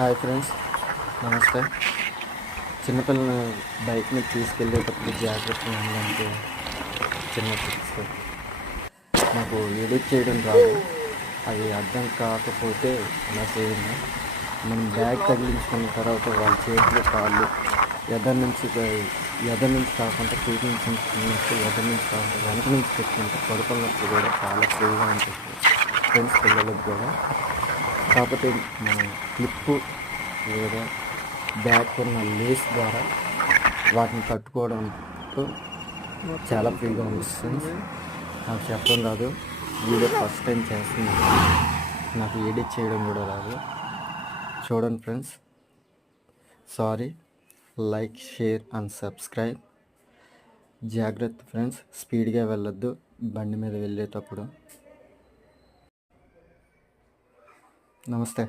Hi friends, నమస్తే. చిన్నపిల్లలు bike మీద తీసుకెళ్ళేటప్పుడు జాగ్రత్తగా ఉండాలంటే చిన్న టిప్స్. నాకు ఎడిట్ చేయడం రాదు, అది అర్థం కాకపోతే అలా చేయండి. మనం బ్యాగ్ తగిలించుకున్న తర్వాత వాళ్ళ చేతులు కాళ్ళు ఎదర్ నుంచి కాకుండా సీట్ నుంచి ఉన్నట్టు ఎదర్ నుంచి కాకుండా వెనక నుంచి పెట్టుకుంటే పడుకున్నప్పుడు కూడా చాలా ఫ్రీగా ఉంటుంది ఫ్రెండ్స్, పిల్లలకు కూడా. కాకపోతే మనం క్లిప్పు లేదా బ్యాక్ ఉన్న లేస్ ద్వారా వాటిని కట్టుకోవడంతో చాలా ఫ్రీగా ఉంటుంది. నాకు చెప్పడం రాదు, వీడియో ఫస్ట్ టైం చేస్తున్నాను, నాకు ఎడిట్ చేయడం కూడా రాదు. చూడండి friends, sorry. Like, share and subscribe. జాగ్రత్త ఫ్రెండ్స్, స్పీడ్గా వెళ్ళొద్దు బండి మీద వెళ్ళేటప్పుడు. నమస్తే.